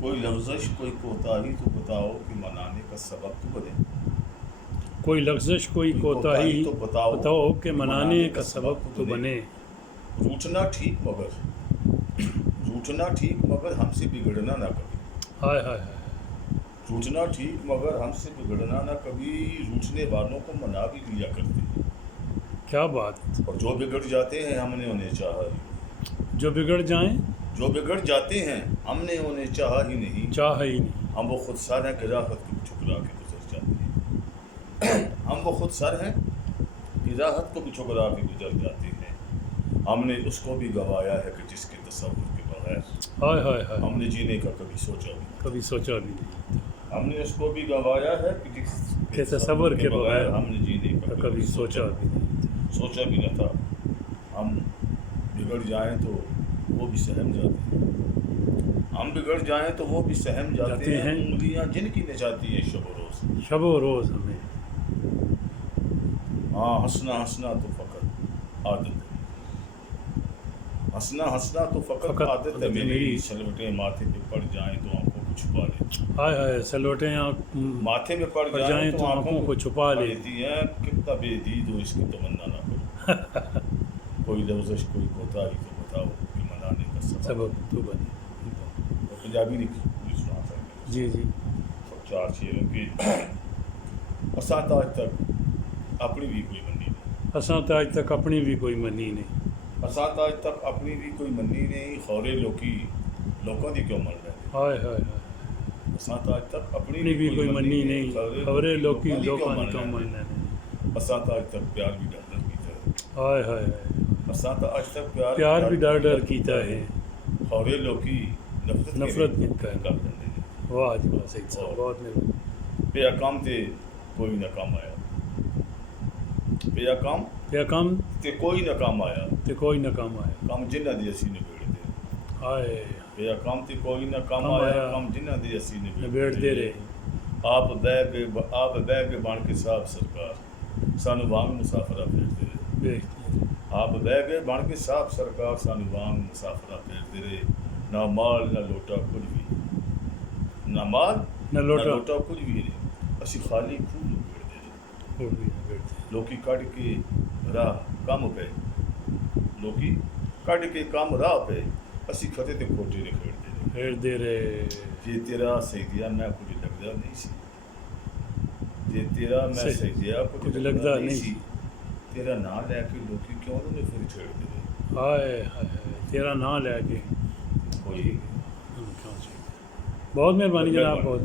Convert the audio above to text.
کوئی لفظش کوئی کوتاہی تو بتاؤ کہ منانے کا سبب تو بنے. کوئی لغزش کوئی کوتاہی تو بتاؤ کہ منانے کا سبب تو بنے. روٹنا ٹھیک مگر ہم سے بگڑنا نہ کبھی. ہائے ہائے ہائے. روٹنا ٹھیک مگر ہم سے بگڑنا نہ کبھی. روٹنے والوں کو منا بھی لیا کرتے ہیں. کیا بات. اور جو بگڑ جاتے ہیں ہم نے انہیں چاہا ہی. جو بگڑ جائیں جو بگڑ جاتے ہیں ہم نے انہیں چاہا ہی نہیں. چاہا ہی نہیں. ہم وہ خود سر ہیں کہ راحت کو ٹھکرا کے گزر جاتے ہیں. ہم وہ خود سر ہیں کہ راحت کو بھی ٹھکرا کے گزر جاتے ہیں. ہم نے اس کو بھی گوایا ہے کہ جس کے تصور کے بغیر ہائے ہائے ہائے. ہم نے جینے کا کبھی سوچا بھی نہیں. ہم نے اس کو بھی گوایا ہے کہ جس کے تصور کے بغیر ہم نے جینے کا کبھی سوچا بھی نہ تھا. ہم بگڑ جائیں تو وہ بھی سہم جاتے ہیں. ہم بگڑ جائیں تو وہ بھی سہم جاتے ہیں. انگلیاں جن کی نچاتی ہیں شب و روز ہمیں. ہاں ہنسنا تو فقط عادت ہے میری. سلوٹیں ماتھے پہ پڑ جائیں تو آنکھوں کو چھپا لیتی. ہائے ہائے. سلوٹیں ماتھے میں پڑ جائیں تو آنکھوں کو چھپا لیتی ہیں. کتنا بے دید ہو اس کی تمنا نہ کرو. کوئی لفظش کوئی کوتاہی تو بتاؤ کہ منانے کا سبب تو بنے. پنجابی نہیں سنا تھا. جی 4 شعروں کی. اساں تاج تک اپنی بھی کوئی منی نہیں. اساں تاج تک اپنی بھی کوئی منی نہیں. اساں تاج تک اپنی بھی کوئی منی نہیں. خورے لوکاں دی کیوں من رہے. ہائے ہائے ہائے. اساں تاج تک اپنی بھی کوئی منی نہیں. خورے لوکاں دی کیوں من رہے. اساں تاج تک پیار بھی ڈر کیتا ہے. ہائے ہائے ہائے. اساں تاج تک پیار بھی ڈر کیتا ہے. خورے لوکی نفرت کر دیں. واہ جی واہ. صحیح صاحب. بہت مہربانی. پہ کام تے کوئی نہ کام آیا. پہ کام تے کوئی نہ کام آیا. کام جنہ دی اسی نبیڑ دے. ہائے. پہ کام تے کوئی نہ کام آیا. کام جنہ دی اسی نبیڑ دے رہے. آپ بہ کے بن کے صاحب سرکار سانو وانگ مسافرہ بھیجتے رہے. آپ بہ کے بن کے صاحب سرکار سانو وانگ مسافرہ بھیجتے رہے. نہ مال نہ لوٹا کچھ بھی. نہ مال نہ لوٹا کچھ بھی نہیں. اسی خالی خون نبیڑ دے رہے. لوکی کٹ کے راہ کم پہ. لوکی کٹ کے کم راہ پہ. اسی خطے تے کھوٹے نے کھیڑ دے رہے. جے تیرا سیدیا میں کچھ لگدا نہیں سی. جے تیرا میں سیدیا کچھ لگدا نہیں سی. تیرا نام لے کے لوکی کیوں نے پھر چھیڑ دے. ہائے ہائے. تیرا نام لے کے کوئی. بہت مہربانی جناب. بہت